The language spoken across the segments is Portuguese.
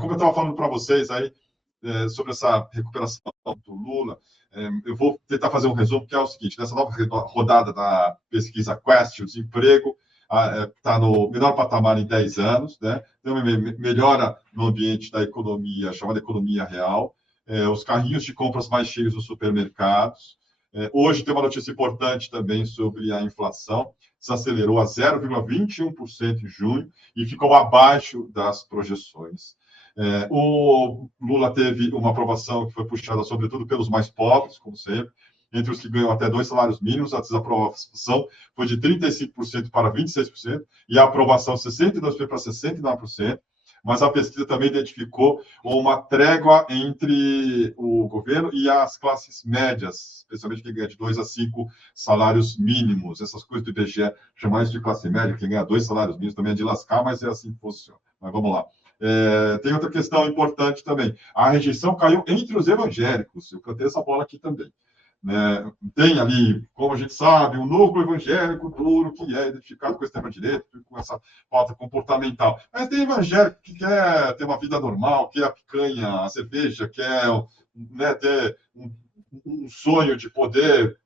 Como eu estava falando para vocês aí, sobre essa recuperação do Lula, eu vou tentar fazer um resumo, que é o seguinte: nessa nova rodada da pesquisa Quest, o desemprego está no menor patamar em 10 anos, né? Tem uma melhora no ambiente da economia, chamada economia real, os carrinhos de compras mais cheios nos supermercados. Hoje tem uma notícia importante também sobre a inflação, desacelerou a 0,21% em junho e ficou abaixo das projeções. O Lula teve uma aprovação que foi puxada, sobretudo, pelos mais pobres, como sempre, entre os que ganham até 2 salários mínimos. A desaprovação foi de 35% para 26%, e a aprovação 62% para 69%. Mas a pesquisa também identificou uma trégua entre o governo e as classes médias, especialmente quem ganha de 2 a 5 salários mínimos. Essas coisas do IBGE chamam isso de classe média, quem ganha 2 salários mínimos também é de lascar, mas é assim que funciona. Mas vamos lá. Tem outra questão importante também. A rejeição caiu entre os evangélicos. Eu cantei essa bola aqui também. Tem ali, como a gente sabe, um núcleo evangélico duro que é identificado com a extrema-direita, com essa pauta comportamental. Mas tem evangélico que quer ter uma vida normal, quer a picanha, a cerveja, quer ter um sonho de poder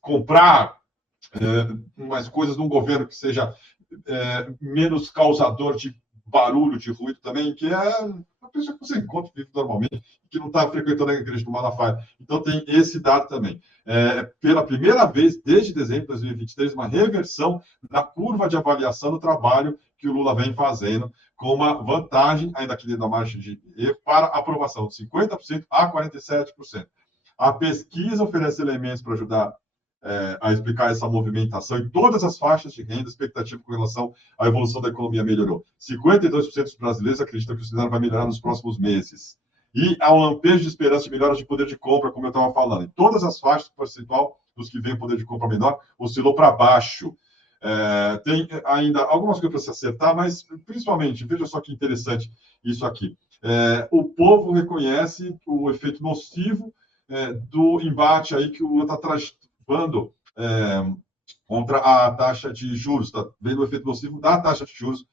comprar umas coisas num governo que seja menos causador de barulho, de ruído também, que é uma pessoa que você encontra, vive normalmente, que não está frequentando a igreja do Malafaia. Então, tem esse dado também. Pela primeira vez, desde dezembro de 2023, uma reversão da curva de avaliação do trabalho que o Lula vem fazendo, com uma vantagem, ainda aqui dentro da margem de erro, para aprovação, de 50% a 47%. A pesquisa oferece elementos para ajudar a explicar essa movimentação em todas as faixas de renda. A expectativa com relação à evolução da economia melhorou. 52% dos brasileiros acreditam que o cenário vai melhorar nos próximos meses. E há um lampejo de esperança de melhora de poder de compra, como eu estava falando. Em todas as faixas, o percentual dos que vêm poder de compra menor oscilou para baixo. Tem ainda algumas coisas para se acertar, mas principalmente, veja só que interessante isso aqui. O povo reconhece o efeito nocivo do embate aí que o Lula está travando contra a taxa de juros, está vendo o efeito nocivo da taxa de juros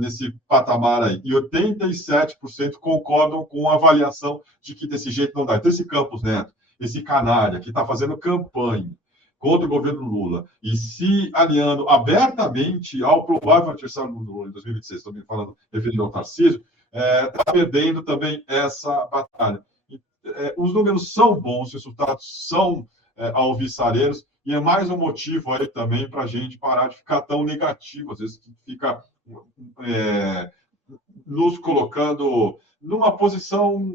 nesse patamar aí. E 87% concordam com a avaliação de que desse jeito não dá. Então, esse Campos Neto, esse canalha que está fazendo campanha contra o governo Lula e se alinhando abertamente ao provável adversário do Lula em 2026, estou me falando, referindo ao Tarcísio, está perdendo também essa batalha. Os números são bons, os resultados são alvissareiros, e é mais um motivo aí também para a gente parar de ficar tão negativo, às vezes que fica nos colocando numa posição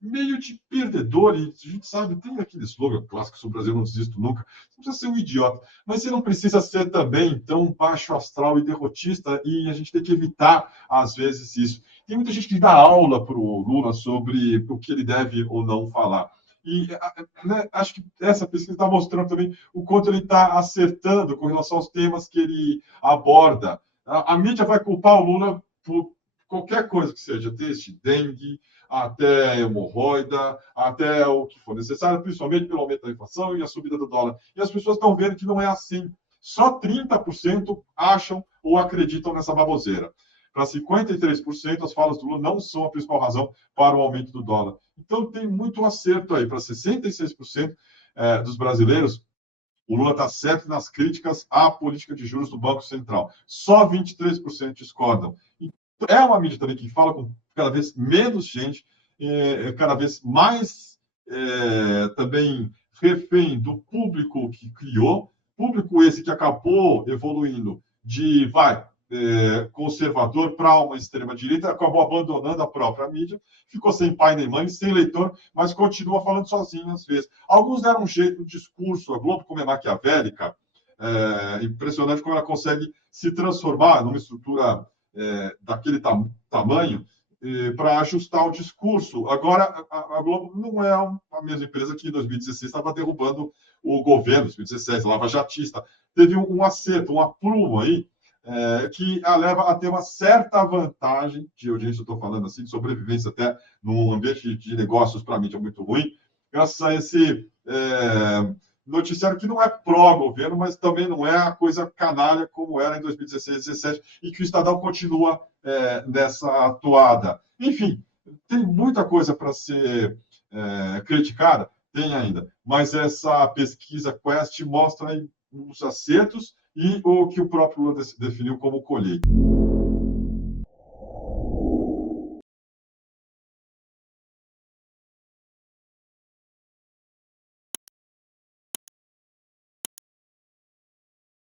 meio de perdedor. E a gente sabe, tem aquele slogan clássico sobre o Brasil: não desisto nunca. Você precisa ser um idiota, mas você não precisa ser também tão baixo astral e derrotista, e a gente tem que evitar, às vezes, isso. Tem muita gente que dá aula para o Lula sobre o que ele deve ou não falar. E acho que essa pesquisa está mostrando também o quanto ele está acertando com relação aos temas que ele aborda. A mídia vai culpar o Lula por qualquer coisa que seja, desde dengue até hemorroida, até o que for necessário, principalmente pelo aumento da inflação e a subida do dólar. E as pessoas estão vendo que não é assim. Só 30% acham ou acreditam nessa baboseira. Para 53%, as falas do Lula não são a principal razão para o aumento do dólar. Então, tem muito acerto aí. Para 66% dos brasileiros, o Lula está certo nas críticas à política de juros do Banco Central. Só 23% discordam. Então, é uma mídia também que fala com cada vez menos gente, cada vez mais também refém do público que criou, público esse que acabou evoluindo de conservador para uma extrema-direita, acabou abandonando a própria mídia, ficou sem pai nem mãe, sem leitor, mas continua falando sozinho às vezes. Alguns deram um jeito no discurso. A Globo, como é maquiavélica, impressionante como ela consegue se transformar numa estrutura daquele tamanho para ajustar o discurso. Agora, a Globo não é a mesma empresa que em 2016 estava derrubando o governo, 2017, lava-jatista. Teve um acerto, um aprumo aí, que a leva a ter uma certa vantagem de audiência. Eu estou falando assim, de sobrevivência até num ambiente de negócios para a mídia muito ruim, graças a esse noticiário que não é pró-governo, mas também não é a coisa canalha como era em 2016, 2017, e que o Estadão continua nessa toada. Enfim, tem muita coisa para ser criticada, tem ainda, mas essa pesquisa Quest mostra aí os acertos e o que o próprio Lula definiu como colheita.